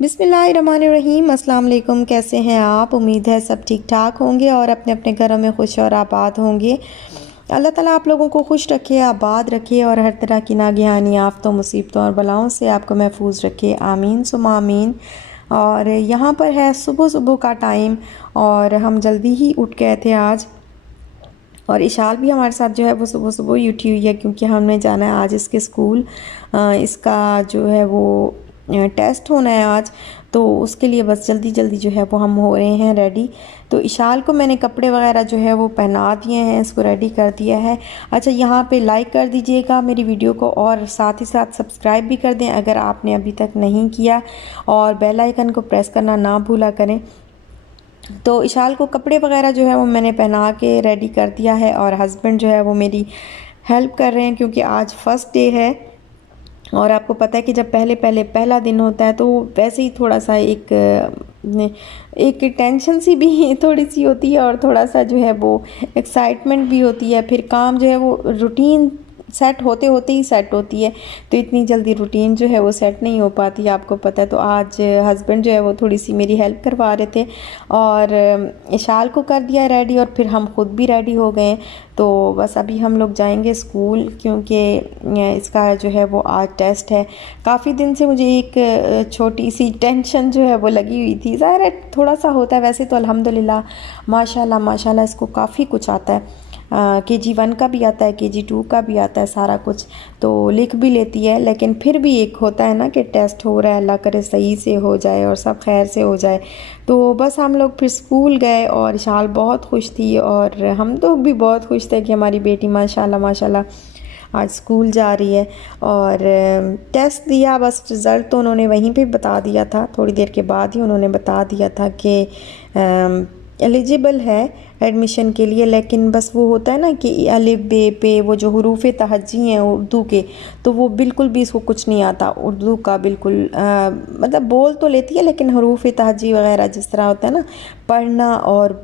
बिस्मिल्लाहिर्रहमानिर्रहीम। अस्सलाम वालेकुम। कैसे हैं आप? उम्मीद है सब ठीक ठाक होंगे और अपने अपने घरों में खुश और आबाद होंगे। अल्लाह ताला आप लोगों को खुश रखे, आबाद रखे और हर तरह की नागहानी आफ़तों, मुसीबतों और बलाओं से आपको महफूज रखे। आमीन सुम्मा आमीन। और यहाँ पर है सुबह सुबह का टाइम और हम जल्दी ही उठ गए थे आज। और इशाल भी हमारे साथ जो है वो सुबह सुबह ही उठी हुई है क्योंकि हमने जाना है आज इसके स्कूल। इसका जो है वो टेस्ट होना है आज, तो उसके लिए बस जल्दी जल्दी जो है वो हम हो रहे हैं रेडी। तो इशाल को मैंने कपड़े वगैरह जो है वो पहना दिए हैं, इसको रेडी कर दिया है। अच्छा, यहाँ पे लाइक कर दीजिएगा मेरी वीडियो को और साथ ही साथ सब्सक्राइब भी कर दें अगर आपने अभी तक नहीं किया, और बेल आइकन को प्रेस करना ना भूला करें। तो इशाल को कपड़े वगैरह जो है वो मैंने पहना के रेडी कर दिया है और हस्बैंड जो है वो मेरी हेल्प कर रहे हैं क्योंकि आज फर्स्ट डे है। और आपको पता है कि जब पहला दिन होता है तो वैसे ही थोड़ा सा एक टेंशन सी भी थोड़ी सी होती है और थोड़ा सा जो है वो एक्साइटमेंट भी होती है। फिर काम जो है वो रूटीन सेट होते होते ही सेट होती है, तो इतनी जल्दी रूटीन जो है वो सेट नहीं हो पाती, आपको पता है। तो आज हस्बैंड जो है वो थोड़ी सी मेरी हेल्प करवा रहे थे और इशाल को कर दिया रेडी और फिर हम खुद भी रेडी हो गए। तो बस अभी हम लोग जाएंगे स्कूल क्योंकि इसका जो है वो आज टेस्ट है। काफ़ी दिन से मुझे एक छोटी सी टेंशन जो है वो लगी हुई थी। ज़ाहिर है थोड़ा सा होता है, वैसे तो अल्हम्दुलिल्लाह माशाल्लाह माशाल्लाह इसको काफ़ी कुछ आता है। KG1 का भी आता है, KG2 का भी आता है, सारा कुछ तो लिख भी लेती है। लेकिन फिर भी एक होता है ना कि टेस्ट हो रहा है, अल्लाह करे सही से हो जाए और सब खैर से हो जाए। तो बस हम लोग फिर स्कूल गए और इशाल बहुत खुश थी और हम लोग भी बहुत खुश थे कि हमारी बेटी माशाल्लाह माशाल्लाह आज स्कूल जा रही है। और टेस्ट दिया, बस रिज़ल्ट तो उन्होंने वहीं पे बता दिया था, थोड़ी देर के बाद ही उन्होंने बता दिया था कि एलिजिबल है एडमिशन के लिए। लेकिन बस वो होता है ना कि अलिफ बे पे वो जो हरूफ तहज्जी हैं उर्दू के, तो वो बिल्कुल भी इसको कुछ नहीं आता उर्दू का, बिल्कुल मतलब बोल तो लेती है लेकिन हरूफ तहज्जी वगैरह जिस तरह होता है ना पढ़ना और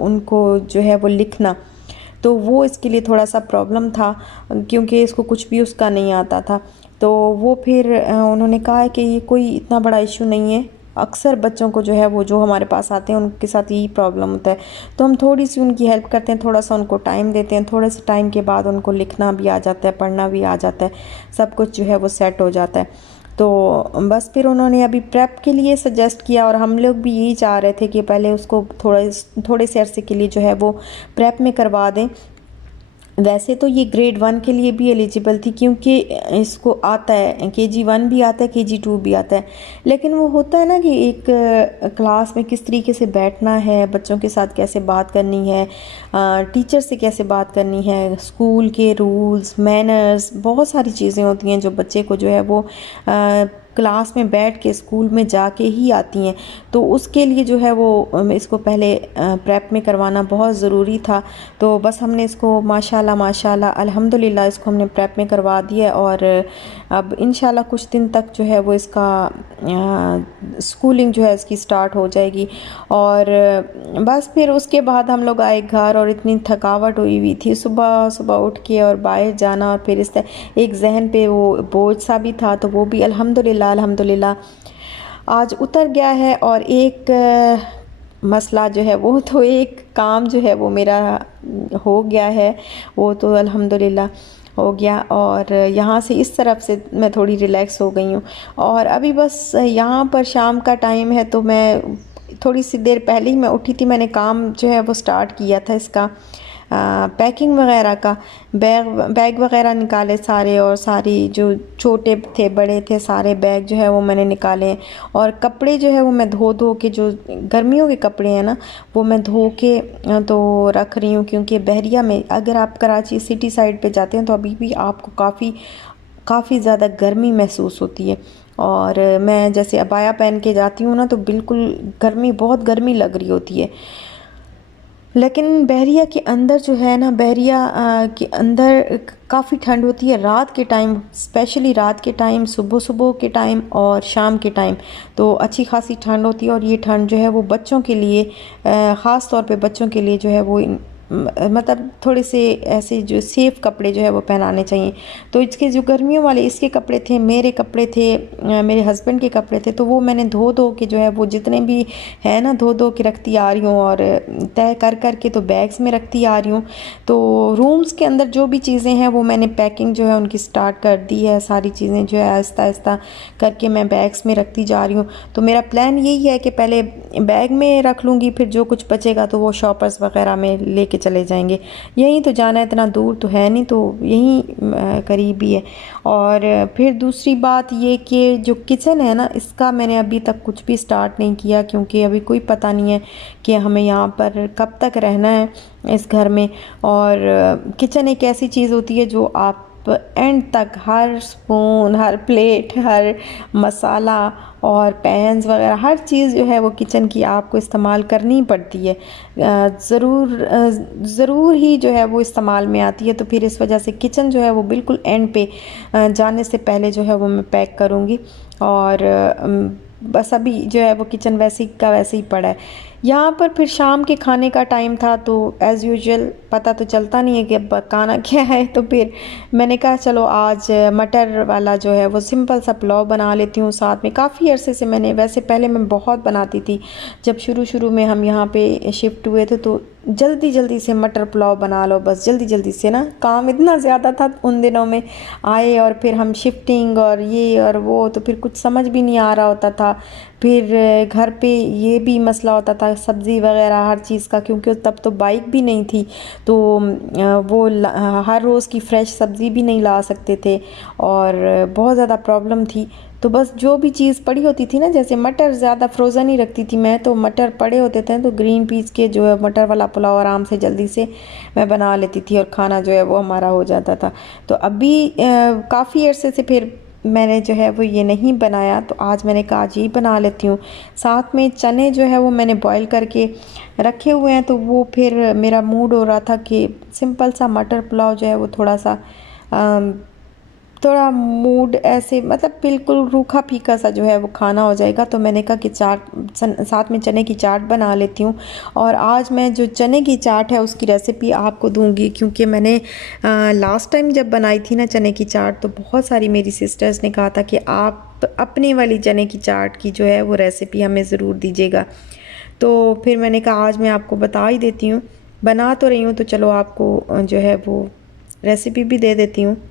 उनको जो है वो लिखना, तो वो इसके लिए थोड़ा सा प्रॉब्लम था क्योंकि इसको कुछ भी उसका नहीं आता था। तो वो फिर उन्होंने कहा है कि ये कोई इतना बड़ा इशू नहीं है, अक्सर बच्चों को जो है वो जो हमारे पास आते हैं उनके साथ यही प्रॉब्लम होता है। तो हम थोड़ी सी उनकी हेल्प करते हैं, थोड़ा सा उनको टाइम देते हैं, थोड़े से टाइम के बाद उनको लिखना भी आ जाता है, पढ़ना भी आ जाता है, सब कुछ जो है वो सेट हो जाता है। तो बस फिर उन्होंने अभी प्रेप के लिए सजेस्ट किया और हम लोग भी यही चाह रहे थे कि पहले उसको थोड़े से अरसे के लिए जो है वो प्रेप में करवा दें। वैसे तो ये ग्रेड 1 के लिए भी एलिजिबल थी क्योंकि इसको आता है, KG1 भी आता है, KG2 भी आता है। लेकिन वो होता है ना कि एक क्लास में किस तरीके से बैठना है, बच्चों के साथ कैसे बात करनी है, टीचर से कैसे बात करनी है, स्कूल के रूल्स मैनर्स, बहुत सारी चीज़ें होती हैं जो बच्चे को जो है वो क्लास में बैठ के स्कूल में जाके ही आती हैं। तो उसके लिए जो है वो इसको पहले प्रेप में करवाना बहुत ज़रूरी था। तो बस हमने इसको माशाल्लाह माशाल्लाह अल्हम्दुलिल्लाह इसको हमने प्रेप में करवा दिया और अब इंशाल्लाह कुछ दिन तक जो है वो इसका स्कूलिंग जो है इसकी स्टार्ट हो जाएगी। और बस फिर उसके बाद हम लोग आए घर और इतनी थकावट हुई हुई थी, सुबह सुबह उठ के और बाहर जाना और फिर इस एक जहन पे वो बोझ सा भी था, तो वो भी अल्हम्दुलिल्लाह अल्हम्दुलिल्लाह आज उतर गया है। और एक मसला जो है वो तो एक काम जो है वो मेरा हो गया है, वो तो अल्हम्दुलिल्लाह हो गया। और यहाँ से इस तरफ से मैं थोड़ी रिलैक्स हो गई हूँ। और अभी बस यहाँ पर शाम का टाइम है तो मैं थोड़ी सी देर पहले ही मैं उठी थी, मैंने काम जो है वो स्टार्ट किया था इसका पैकिंग वगैरह का। बैग वगैरह निकाले सारे, और सारी जो छोटे थे बड़े थे सारे बैग जो है वो मैंने निकाले। और कपड़े जो है वो मैं धो के, जो गर्मियों के कपड़े हैं ना वो मैं धो के तो रख रही हूँ क्योंकि बहरिया में अगर आप कराची सिटी साइड पे जाते हैं तो अभी भी आपको काफ़ी ज़्यादा गर्मी महसूस होती है। और मैं जैसे अबाया पहन के जाती हूँ ना तो बिल्कुल बहुत गर्मी लग रही होती है। लेकिन बहरिया के अंदर जो है ना, बहरिया के अंदर काफ़ी ठंड होती है रात के टाइम, स्पेशली रात के टाइम, सुबह सुबह के टाइम और शाम के टाइम तो अच्छी खासी ठंड होती है। और ये ठंड जो है वो बच्चों के लिए ख़ास तौर पे बच्चों के लिए जो है वो मतलब थोड़े से ऐसे जो सेफ कपड़े जो है वो पहनाने चाहिए। तो इसके जो गर्मियों वाले इसके कपड़े थे, मेरे कपड़े थे, मेरे हस्बैंड के कपड़े थे, तो वो मैंने धो धो के जो है वो जितने भी है ना धो धो के रखती आ रही हूँ और तय कर कर के तो बैग्स में रखती आ रही हूँ। तो रूम्स के अंदर जो भी चीज़ें हैं वो मैंने पैकिंग जो है उनकी स्टार्ट कर दी है। सारी चीज़ें जो है आहिस्ता आहिस्ता करके मैं बैग्स में रखती जा रही हूँ। तो मेरा प्लान यही है कि पहले बैग में रख लूँगी, फिर जो कुछ बचेगा तो वो शॉपर्स वगैरह में लेके चले जाएंगे। यहीं तो जाना है, इतना दूर तो है नहीं, तो यहीं करीब ही है। और फिर दूसरी बात ये कि जो किचन है ना इसका मैंने अभी तक कुछ भी स्टार्ट नहीं किया, क्योंकि अभी कोई पता नहीं है कि हमें यहाँ पर कब तक रहना है इस घर में। और किचन एक ऐसी चीज़ होती है जो आप एंड तक हर स्पून, हर प्लेट, हर मसाला और पैन्स वगैरह हर चीज़ जो है वो किचन की आपको इस्तेमाल करनी पड़ती है। ज़रूर ही जो है वो इस्तेमाल में आती है। तो फिर इस वजह से किचन जो है वो बिल्कुल एंड पे जाने से पहले जो है वो मैं पैक करूँगी। और बस अभी जो है वो किचन वैसे का वैसे ही पड़ा है। यहाँ पर फिर शाम के खाने का टाइम था, तो एज़ यूजुअल पता तो चलता नहीं है कि अब पकाना क्या है। तो फिर मैंने कहा चलो आज मटर वाला जो है वो सिंपल सा पुलाव बना लेती हूँ। साथ में काफ़ी अरसे से मैंने, वैसे पहले मैं बहुत बनाती थी, जब शुरू शुरू में हम यहाँ पे शिफ्ट हुए थे तो जल्दी जल्दी से मटर पुलाव बना लो, बस जल्दी जल्दी से ना, काम इतना ज़्यादा था उन दिनों में आए, और फिर हम शिफ्टिंग और ये और वो, तो फिर कुछ समझ भी नहीं आ रहा होता था। फिर घर पे ये भी मसला होता था सब्ज़ी वगैरह हर चीज़ का, क्योंकि तब तो बाइक भी नहीं थी, तो वो हर रोज़ की फ़्रेश सब्ज़ी भी नहीं ला सकते थे और बहुत ज़्यादा प्रॉब्लम थी। तो बस जो भी चीज़ पड़ी होती थी ना, जैसे मटर ज़्यादा फ्रोज़न ही रखती थी मैं, तो मटर पड़े होते थे तो ग्रीन पीस के जो है मटर वाला पुलाव आराम से जल्दी से मैं बना लेती थी और खाना जो है वो हमारा हो जाता था। तो अभी काफ़ी अरसे से फिर मैंने जो है वो ये नहीं बनाया, तो आज मैंने कहा आज यही बना लेती हूँ। साथ में चने जो है वो मैंने बॉईल करके रखे हुए हैं, तो वो फिर मेरा मूड हो रहा था कि सिंपल सा मटर पुलाव जो है वो थोड़ा मूड ऐसे, मतलब बिल्कुल रूखा फीका सा जो है वो खाना हो जाएगा। तो मैंने कहा कि साथ में चने की चाट बना लेती हूँ। और आज मैं जो चने की चाट है उसकी रेसिपी आपको दूंगी, क्योंकि मैंने लास्ट टाइम जब बनाई थी ना चने की चाट, तो बहुत सारी मेरी सिस्टर्स ने कहा था कि आप अपने वाली चने की चाट की जो है वो रेसिपी हमें ज़रूर दीजिएगा। तो फिर मैंने कहा आज मैं आपको बता ही देती हूँ, बना तो रही हूँ तो चलो आपको जो है वो रेसिपी भी दे देती हूँ।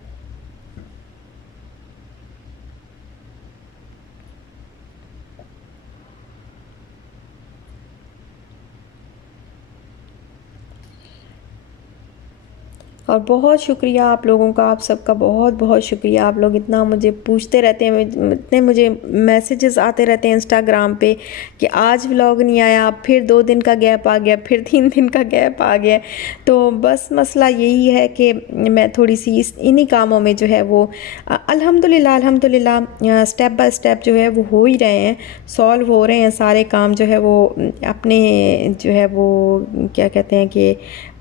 और बहुत शुक्रिया आप लोगों का, आप सबका बहुत बहुत शुक्रिया। आप लोग इतना मुझे पूछते रहते हैं, इतने मुझे मैसेजेस आते रहते हैं इंस्टाग्राम पे कि आज व्लॉग नहीं आया, फिर 2 दिन का गैप आ गया, फिर 3 दिन का गैप आ गया। तो बस मसला यही है कि मैं थोड़ी सी इन्हीं कामों में जो है वो अल्हम्दुलिल्लाह स्टेप बाय स्टेप जो है वो हो ही रहे हैं, सॉल्व हो रहे हैं सारे काम जो है वो अपने जो है वो क्या कहते हैं कि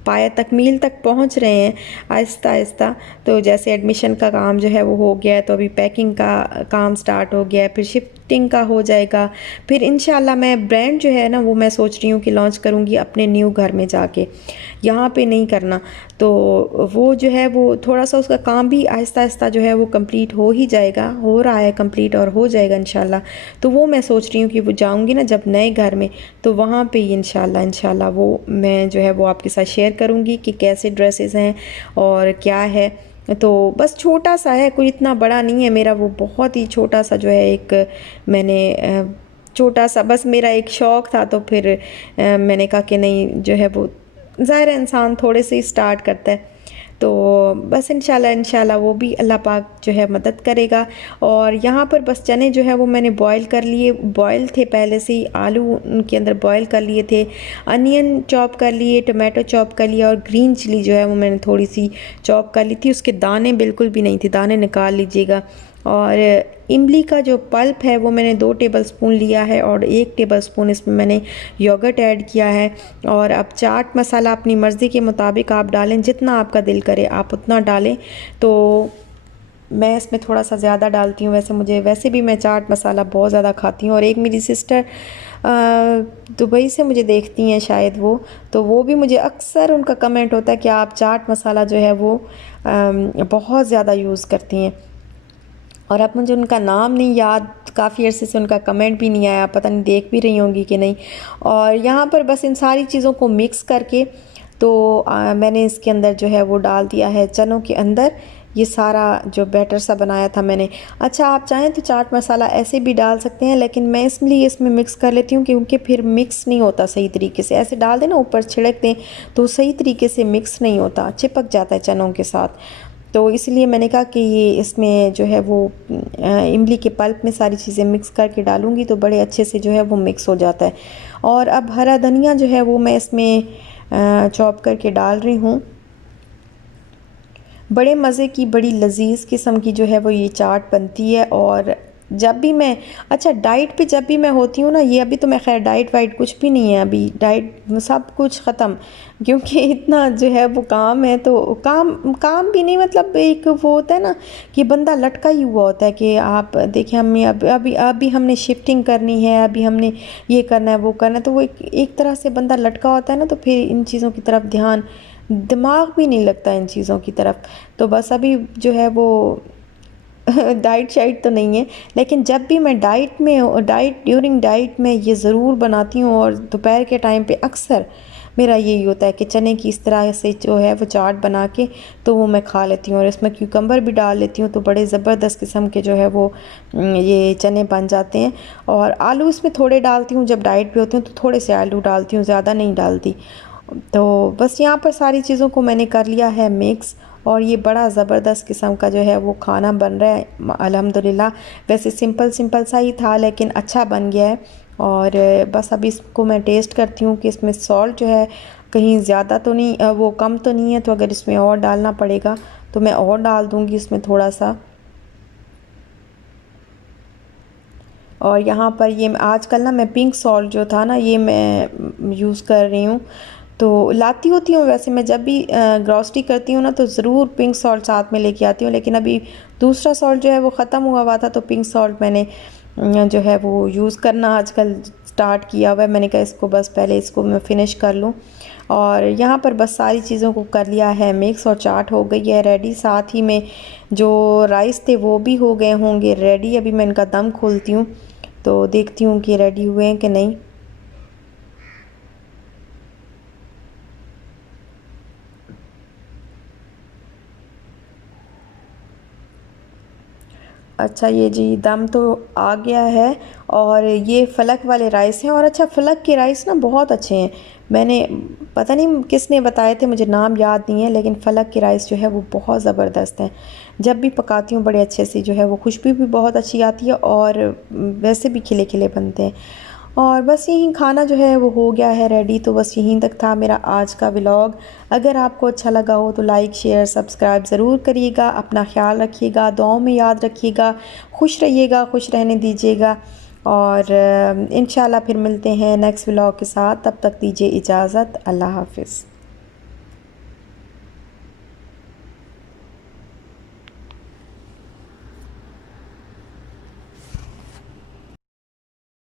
पाया तकमील तक पहुंच रहे हैं आहिस्ता आहिस्ता। तो जैसे एडमिशन का काम जो है वो हो गया है, तो अभी पैकिंग का काम स्टार्ट हो गया है, फिर शिफ्टिंग का हो जाएगा, फिर इंशाल्लाह मैं ब्रांड जो है ना वो मैं सोच रही हूँ कि लॉन्च करूँगी अपने न्यू घर में जाके, यहाँ पे नहीं करना। तो वो जो है वो थोड़ा सा उसका काम भी आहिस्ता आहिस्ता जो है वो कंप्लीट हो ही जाएगा, हो रहा है कंप्लीट और हो जाएगा इंशाल्लाह। तो वो मैं सोच रही हूँ कि वो जाऊँगी ना जब नए घर में, तो वहाँ पे ही इंशाल्लाह वो मैं जो है वो आपके साथ शेयर करूँगी कि कैसे ड्रेसेस हैं और क्या है। तो बस छोटा सा है, कोई इतना बड़ा नहीं है मेरा, वो बहुत ही छोटा सा जो है एक मैंने छोटा सा बस मेरा एक शौक़ था। तो फिर मैंने कहा कि नहीं जो है वो ज़ाहिर है इंसान थोड़े से ही स्टार्ट करता है। तो बस इंशाल्लाह वो भी अल्लाह पाक जो है मदद करेगा। और यहाँ पर बस चने जो है वो मैंने बॉईल कर लिए, बॉईल थे पहले से ही, आलू उनके अंदर बॉईल कर लिए थे, अनियन चॉप कर लिए, टमाटो चॉप कर लिया और ग्रीन चिली जो है वो मैंने थोड़ी सी चॉप कर ली थी, उसके दाने बिल्कुल भी नहीं थे, दाने निकाल लीजिएगा। और इमली का जो पल्प है वो मैंने 2 टेबलस्पून लिया है और 1 टेबलस्पून इसमें मैंने योगर्ट ऐड किया है। और अब चाट मसाला अपनी मर्ज़ी के मुताबिक आप डालें, जितना आपका दिल करे आप उतना डालें। तो मैं इसमें थोड़ा सा ज़्यादा डालती हूँ, वैसे भी मैं चाट मसाला बहुत ज़्यादा खाती हूँ। और एक मेरी सिस्टर दुबई से मुझे देखती हैं शायद वो, तो वो भी मुझे अक्सर उनका कमेंट होता है कि आप चाट मसाला जो है वो बहुत ज़्यादा यूज़ करती हैं। और अब मुझे उनका नाम नहीं याद, काफ़ी अरसे से उनका कमेंट भी नहीं आया, पता नहीं देख भी रही होंगी कि नहीं। और यहाँ पर बस इन सारी चीज़ों को मिक्स करके तो मैंने इसके अंदर जो है वो डाल दिया है चनों के अंदर, ये सारा जो बैटर सा बनाया था मैंने। अच्छा, आप चाहें तो चाट मसाला ऐसे भी डाल सकते हैं, लेकिन मैं इसलिए इसमें मिक्स कर लेती हूँ क्योंकि फिर मिक्स नहीं होता सही तरीके से। ऐसे डाल दें ना, ऊपर छिड़क दें तो सही तरीके से मिक्स नहीं होता, चिपक जाता है चनों के साथ। तो इसलिए मैंने कहा कि ये इसमें जो है वो इमली के पल्प में सारी चीज़ें मिक्स करके डालूँगी तो बड़े अच्छे से जो है वो मिक्स हो जाता है। और अब हरा धनिया जो है वो मैं इसमें चॉप करके डाल रही हूँ। बड़े मज़े की, बड़ी लजीज किस्म की जो है वो ये चाट बनती है। और जब भी मैं, अच्छा डाइट पे जब भी मैं होती हूँ ना, ये अभी तो मैं खैर डाइट वाइट कुछ भी नहीं है, अभी डाइट सब कुछ ख़त्म, क्योंकि इतना जो है वो काम है। तो काम काम भी नहीं, मतलब एक वो होता है ना कि बंदा लटका ही हुआ होता है कि आप देखिए हमें अभी हमने शिफ्टिंग करनी है, अभी हमने ये करना है वो करना है, तो वो एक तरह से बंदा लटका होता है ना, तो फिर इन चीज़ों की तरफ ध्यान, दिमाग भी नहीं लगता इन चीज़ों की तरफ। तो बस अभी जो है वो डाइट शाइट तो नहीं है, लेकिन जब भी मैं डाइट ड्यूरिंग डाइट में ये ज़रूर बनाती हूँ। और दोपहर के टाइम पे अक्सर मेरा यही होता है कि चने की इस तरह से जो है वो चाट बना के तो वो मैं खा लेती हूँ। और इसमें क्यूकम्बर भी डाल लेती हूँ तो बड़े ज़बरदस्त किस्म के जो है वो ये चने बन जाते हैं। और आलू इसमें थोड़े डालती हूँ, जब डाइट पे होती हूँ तो थोड़े से आलू डालती हूँ, ज़्यादा नहीं डालती। तो बस यहाँ पर सारी चीज़ों को मैंने कर लिया है मिक्स, और ये बड़ा ज़बरदस्त किस्म का जो है वो खाना बन रहा है अल्हम्दुलिल्लाह। वैसे सिंपल सिंपल सा ही था लेकिन अच्छा बन गया है। और बस अभी इसको मैं टेस्ट करती हूँ कि इसमें सॉल्ट जो है कहीं ज़्यादा तो नहीं, वो कम तो नहीं है, तो अगर इसमें और डालना पड़ेगा तो मैं और डाल दूँगी इसमें थोड़ा सा। और यहाँ पर ये आजकल ना मैं पिंक सॉल्ट जो था ना, ये मैं यूज़ कर रही हूँ। तो लाती होती हूँ वैसे मैं जब भी ग्रॉसरी करती हूँ ना तो ज़रूर पिंक सॉल्ट साथ में लेके आती हूँ, लेकिन अभी दूसरा सॉल्ट जो है वो ख़त्म हुआ था, तो पिंक सॉल्ट मैंने जो है वो यूज़ करना आजकल स्टार्ट किया हुआ है। मैंने कहा इसको बस पहले इसको मैं फ़िनिश कर लूँ। और यहाँ पर बस सारी चीज़ों को कर लिया है मिक्स, और चाट हो गई है रेडी। साथ ही में जो राइस थे वो भी हो गए होंगे रेडी। अभी मैं इनका दम खोलती हूँ तो देखती हूँ कि रेडी हुए हैं कि नहीं। अच्छा, ये जी दम तो आ गया है। और ये फ़लक वाले राइस हैं, और अच्छा फ़लक के राइस ना बहुत अच्छे हैं। मैंने पता नहीं किसने बताए थे, मुझे नाम याद नहीं है, लेकिन फ़लक के राइस जो है वो बहुत ज़बरदस्त हैं। जब भी पकाती हूँ बड़े अच्छे से जो है वो खुशबू भी बहुत अच्छी आती है, और वैसे भी खिले खिले बनते हैं। और बस यही खाना जो है वो हो गया है रेडी। तो बस यहीं तक था मेरा आज का व्लॉग। अगर आपको अच्छा लगा हो तो लाइक शेयर सब्सक्राइब ज़रूर करिएगा। अपना ख्याल रखिएगा, दुआओं में याद रखिएगा, खुश रहिएगा, खुश रहने दीजिएगा। और इंशाल्लाह फिर मिलते हैं नेक्स्ट व्लॉग के साथ। तब तक दीजिए इजाज़त। अल्लाह हाफ़िज़।